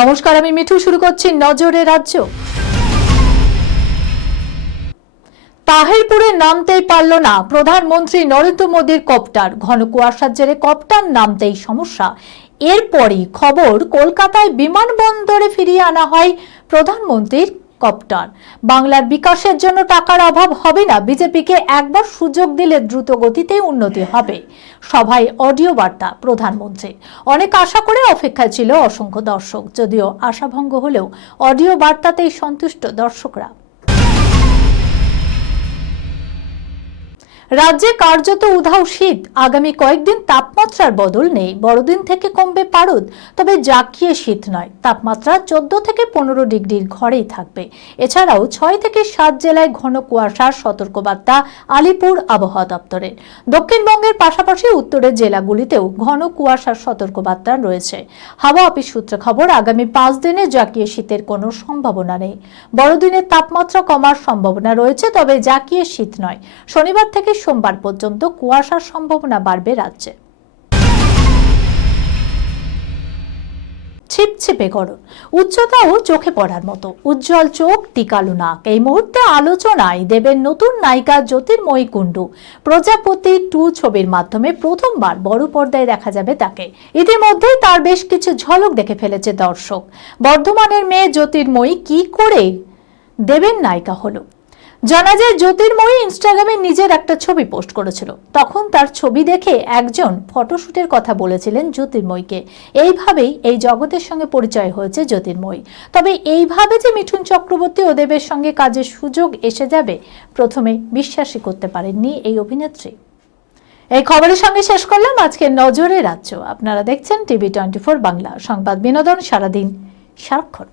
নমস্কার, আমি মিঠু। শুরু করছি নজরে রাজ্য। তাহিরপুরে নামতেই পারল না প্রধানমন্ত্রী নরেন্দ্র মোদীর কপ্টার। ঘন কুয়াশার জেরে কপ্টার নামতেই সমস্যা। এরপরই খবর, কলকাতায় বিমানবন্দরে ফিরিয়ে আনা হয় প্রধানমন্ত্রীর কপ্টার। বাংলার বিকাশের জন্য টাকার অভাব হবে না। বিজেপিকে একবার সুযোগ দিলে দ্রুত গতিতে উন্নতি হবে। সভায় অডিও বার্তা প্রধানমন্ত্রীর। অনেক আশা করে অপেক্ষায় ছিল অসংখ্য দর্শক। যদিও আশাভঙ্গ হলেও অডিও বার্তাতেই সন্তুষ্ট দর্শকরা। রাজ্যে কার্যত উধাও শীত। আগামী কয়েকদিন তাপমাত্রার বদল নেই। বড়দিন থেকে কমবে পারদ, তবে জাঁকিয়ে শীত নয়। তাপমাত্রা 14 থেকে 15 ডিগ্রির ঘরেই থাকবে। এছাড়াও 6 থেকে 7 জেলায় ঘন কুয়াশার সতর্কবার্তা আলিপুর আবহাওয়া দপ্তরের। দক্ষিণবঙ্গের পাশাপাশি উত্তরের জেলাগুলিতেও ঘন কুয়াশার সতর্কবার্তা রয়েছে। হাওয়া অফিস সূত্রে খবর, আগামী 5 দিনে জাঁকিয়ে শীতের কোনো সম্ভাবনা নেই। বড়দিনের তাপমাত্রা কমার সম্ভাবনা রয়েছে, তবে জাঁকিয়ে শীত নয়। শনিবার থেকে সোমবার পর্যন্ত কুয়াশার সম্ভাবনা বাড়বে রাজ্যে। ছিপছিপে গরম, উচ্চতাও চোখে পড়ার মতো। উজ্জ্বল চোখ, টিকালো নাক। এই মুহূর্তে আলোচনায় দেবের নতুন নায়িকা জ্যোতির্ময়ী কুণ্ডু। প্রজাপতি 2 ছবির মাধ্যমে প্রথমবার বড় পর্দায় দেখা যাবে তাকে। ইতিমধ্যেই তার বেশ কিছু ঝলক দেখে ফেলেছে দর্শক। বর্ধমানের মেয়ে জ্যোতির্ময়ী কি করে দেবের নায়িকা হলো? জানা যায়, জ্যোতির্ময়ী ইনস্টাগ্রামে নিজের একটা ছবি পোস্ট করেছিল। তখন তার ছবি দেখে একজন ফটোশুটের কথা বলেছিলেন জ্যোতির্ময়ীকে। এইভাবেই এই জগতের সঙ্গে পরিচয় হয়েছে জ্যোতির্ময়ী। তবে এইভাবে যে মিঠুন চক্রবর্তী ও দেবের সঙ্গে কাজের সুযোগ এসে যাবে, প্রথমে বিশ্বাসই করতে পারেননি এই অভিনেত্রী। এই খবরের সঙ্গে শেষ করলাম আজকে নজরে রাজ্য। আপনারা দেখছেন টিভি 24 বাংলা। সংবাদ বিনোদন সারাদিন সারাক্ষণ।